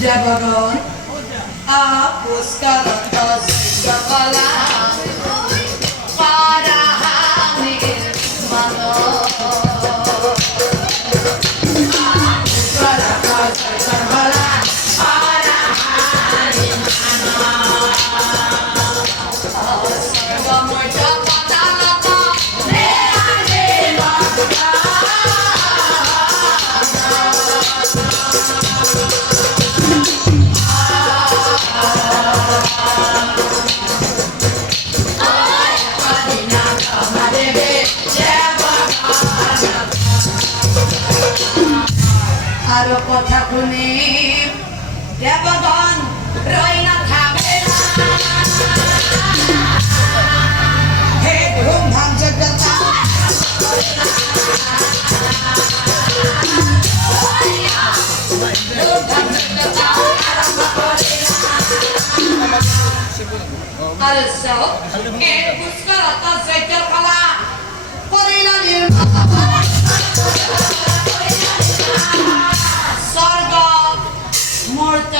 Jabon, aku sekarang kepala pada hamil mana? Pada kepala pada hamil mana? Serba merjapa tanapa আরো কথা শুনি দেবগণ রই না থাকবে না হে ধুমধাম জগন্নাথ আরে সব হে পুষ্কর তা সৈকর কলা করিলা নির্মল স্বর্গ মর্ত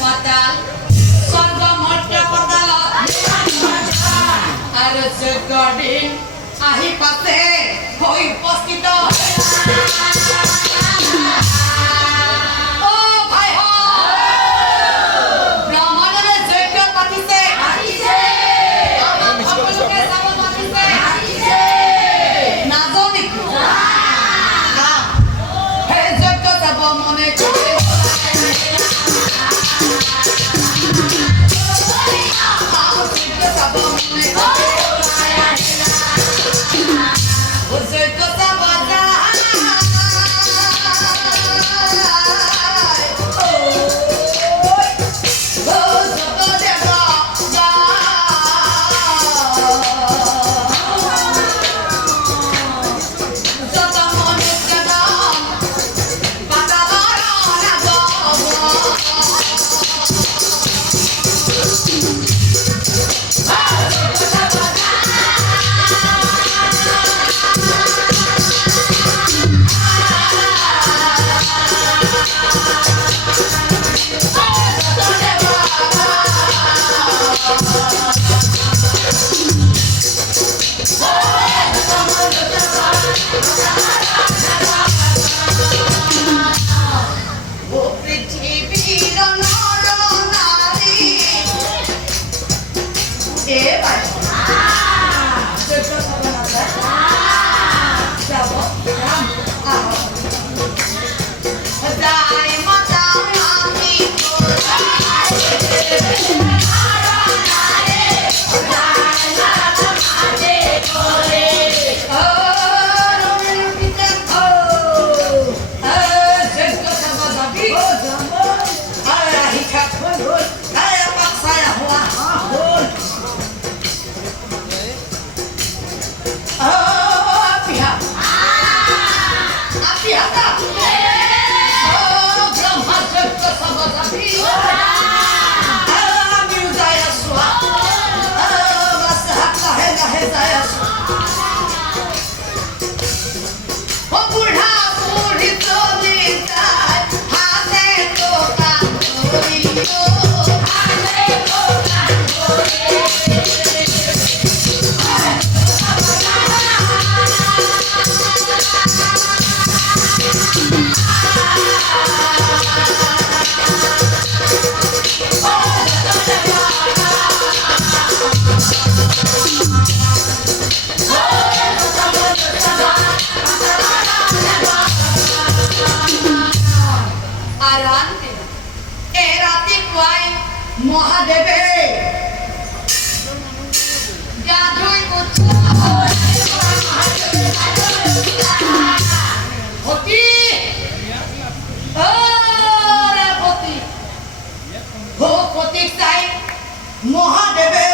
পাতাল স্বর্গ মর্ত পাতাল আর জগদিন আহি পাতে হই উপস্থিত ও ভাই হ ব্রাহ্মণের যজ্ঞ পাতিছে সকলকে সামন পাতিছে না জানি হে যজ্ঞ যাব মনে করে মহাদেবে জাদুই হতি হতি চাই মহাদেবে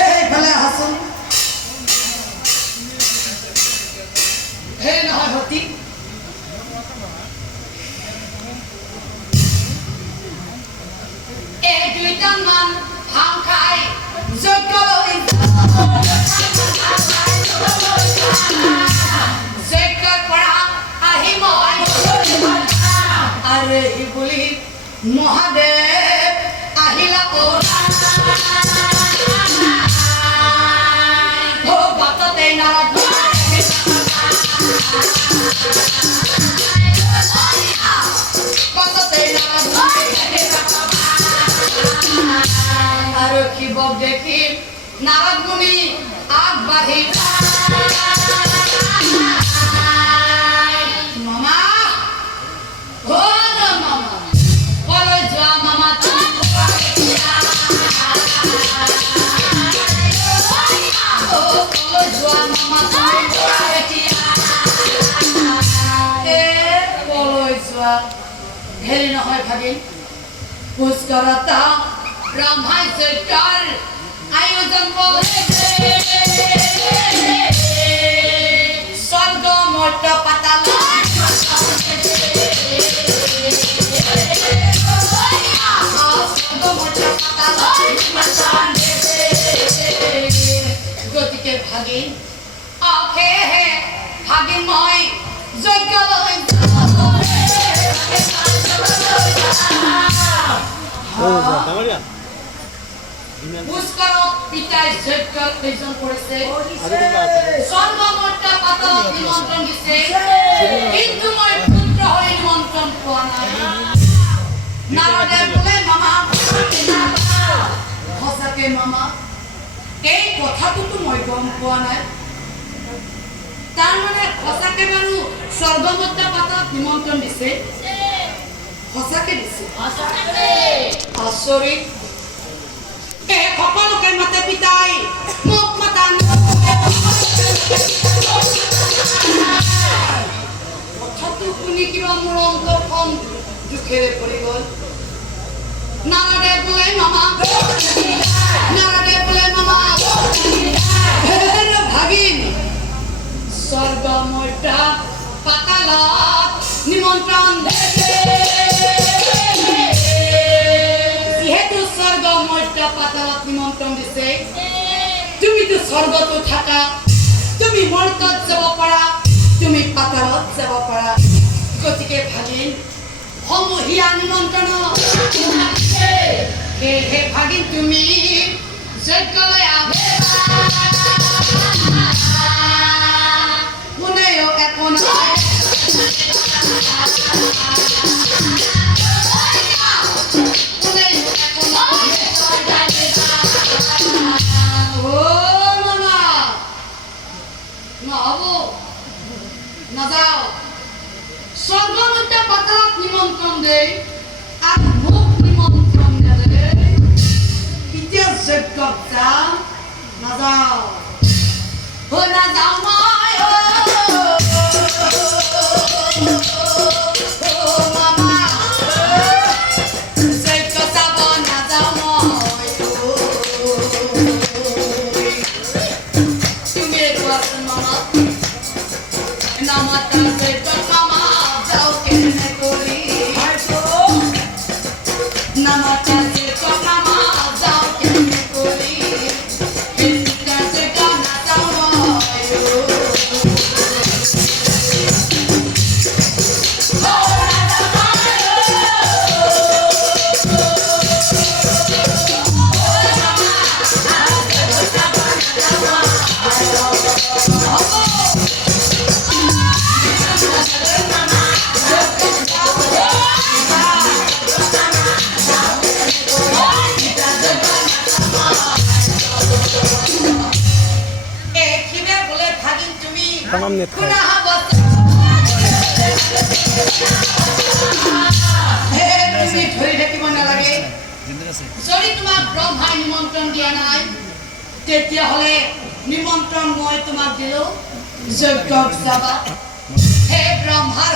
এইফালে হাচোন হে নহয় হতি দুইটামান ভাং খাই যজ্ঞ যজ্ঞৰ পৰা আহি মই দেহি বুলি মহাদেৱ আহিলা বাটতে নাৰদ বাটতে নাৰদ আৰু শিৱক দেখি নাৰদ মুনি আগবাঢ়ি মামা মামা কলৈ যোৱা মামা কলৈ যোৱা মামা কলৈ যোৱা হেৰি নহয় ভাগিন পুষ্কৰতা ব্ৰহ্মাই যজ্ঞৰ আয়োজন কৰিছে স্বৰ্গ মৰ্ত্য পাতাল গতিকে ভাগিন অখেহে ভাগিন মই যজ্ঞলৈ পুষ্কৰত পিতাই যজ্ঞ আয়োজন কৰিছে স্বৰ্গ মৰ্ত্য পাতালত নিমন্ত্ৰণ দিছে কিন্তু মই পুত্ৰ হৈ নিমন্ত্ৰণ পোৱা নাই নাৰদে বোলে মামা সঁচাকে মামা এই কথাটোতো মই গম পোৱা নাই তাৰমানে সঁচাকে বাৰু স্বৰ্গ মৰ্ত্য পাতালত নিমন্ত্ৰণ দিছে সঁচাকে দিছে আচৰিত সকলোকে মাতে পিতাই মোক মাতা কথাটো শুনি কিবা মোৰ অন্তৰখন দুখেৰে পৰি গ'ল নাৰদে বোলে মামা ভাগিন স্বৰ্গ মৰ্ত্য পাতালত নিমন্ত্ৰণ যিহেতু স্বৰ্গ মৰ্ত্য পাতালত নিমন্ত্ৰণ দিছে তুমিতো স্বৰ্গতো থাকা তুমি মৰ্ত্যত যাব পাৰা তুমি পাতালত যাব পাৰা গতিকে ভাগিন সমূহীয়া নিমন্ত্ৰণ সেয়েহে ভাগিন তুমি যজ্ঞলৈ কোনেও একো নাই নাযাও স্বৰ্গ মৰ্ত্য পাতালত নিমন্ত্ৰণ দেই আৰু মোক নিমন্ত্ৰণ নিদিলে এতিয়া যজ্ঞত যাম নাযাও নাযাও মই মামা যজ্ঞ চাব নাযাও মই তুমি কোৱাচোন মামা নামাতা যজ্ঞ মামা যাও কেনে কৰি নামাতা যজ্ঞ মামা যাও কেনে কৰি যজ্ঞ নাযাও Tamam net. যদি তোমাক ব্ৰহ্মাই নিমন্ত্ৰণ দিয়া নাই তেতিয়াহ'লে নিমন্ত্ৰণ মই তোমাক দিলো যজ্ঞত যাবা হে ব্ৰহ্মাৰ